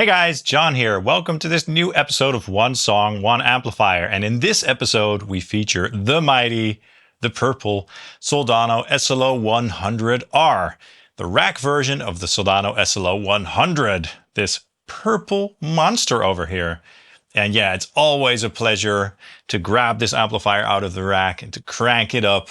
Hey guys, John here. Welcome to this new episode of One Song, One Amplifier. And in this episode, we feature the mighty, the purple Soldano SLO-100R, the rack version of the Soldano SLO-100, this purple monster over here. And yeah, it's always a pleasure to grab this amplifier out of the rack and to crank it up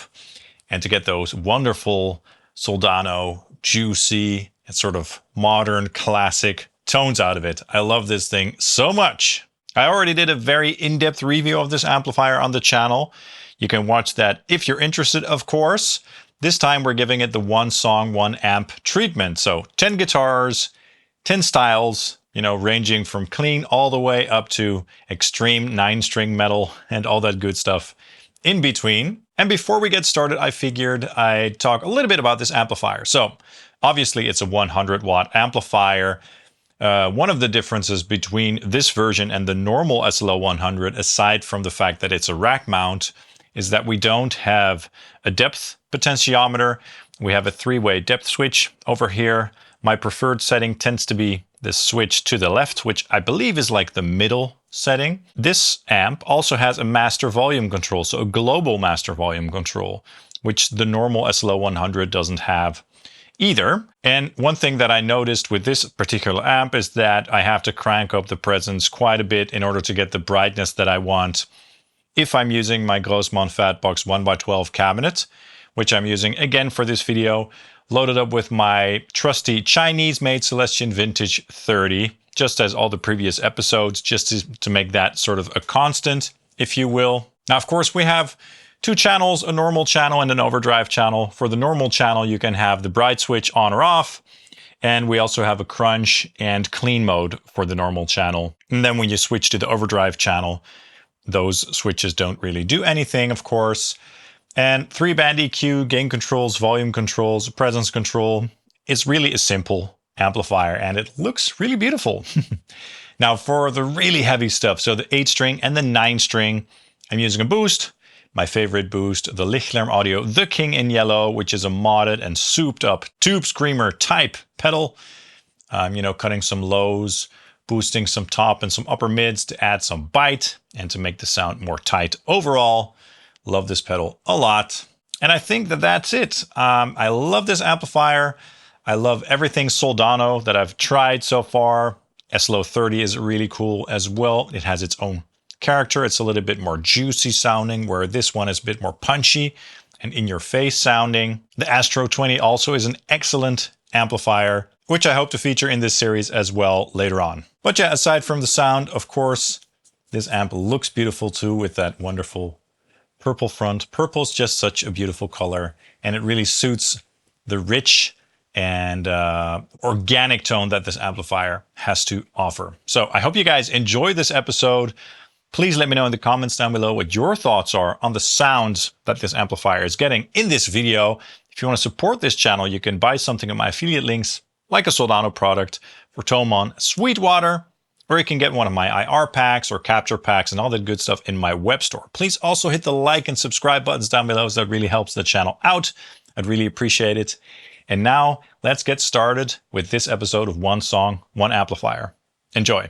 and to get those wonderful Soldano, juicy, and sort of modern, classic tones out of it. I love this thing so much. I already did a very in-depth review of this amplifier on the channel. You can watch that if you're interested, of course. This time we're giving it the one song, one amp treatment. So 10 guitars, 10 styles, you know, ranging from clean all the way up to extreme 9-string metal and all that good stuff in between. And before we get started, I figured I'd talk a little bit about this amplifier. So obviously it's a 100-watt amplifier. One of the differences between this version and the normal SLO-100, aside from the fact that it's a rack mount, is that we don't have a depth potentiometer. We have a 3-way depth switch over here. My preferred setting tends to be the switch to the left, which I believe is like the middle setting. This amp also has a master volume control, so a global master volume control, which the normal SLO-100 doesn't have either. And one thing that I noticed with this particular amp is that I have to crank up the presence quite a bit in order to get the brightness that I want if I'm using my Grossmann Fatbox 1x12 cabinet, which I'm using again for this video, loaded up with my trusty Chinese-made Celestion Vintage 30, just as all the previous episodes, just to make that sort of a constant, if you will. Now, of course, we have two channels, a normal channel and an overdrive channel. For the normal channel, you can have the bright switch on or off. And we also have a crunch and clean mode for the normal channel. And then when you switch to the overdrive channel, those switches don't really do anything, of course. And 3-band EQ, gain controls, volume controls, presence control. It's really a simple amplifier and it looks really beautiful. Now for the really heavy stuff, so the 8-string and the 9-string, I'm using a boost. My favorite boost, the Lichtlaerm Audio, the King in Yellow, which is a modded and souped up tube screamer type pedal. You know, cutting some lows, boosting some top and some upper mids to add some bite and to make the sound more tight. Overall, love this pedal a lot. And I think that that's it. I love this amplifier. I love everything Soldano that I've tried so far. SLO-30 is really cool as well. It has its own character. It's a little bit more juicy sounding, where this one is a bit more punchy and in your face sounding. The Astro 20 also is an excellent amplifier, which I hope to feature in this series as well later on. But yeah, aside from the sound, of course, this amp looks beautiful too with that wonderful purple front. Purple is just such a beautiful color, and it really suits the rich and organic tone that this amplifier has to offer. So I hope you guys enjoy this episode. Please let me know in the comments down below what your thoughts are on the sounds that this amplifier is getting in this video. If you want to support this channel, you can buy something at my affiliate links, like a Soldano product for Tomon, Sweetwater, or you can get one of my IR packs or capture packs and all that good stuff in my web store. Please also hit the like and subscribe buttons down below, as that really helps the channel out. I'd really appreciate it. And now let's get started with this episode of One Song, One Amplifier. Enjoy.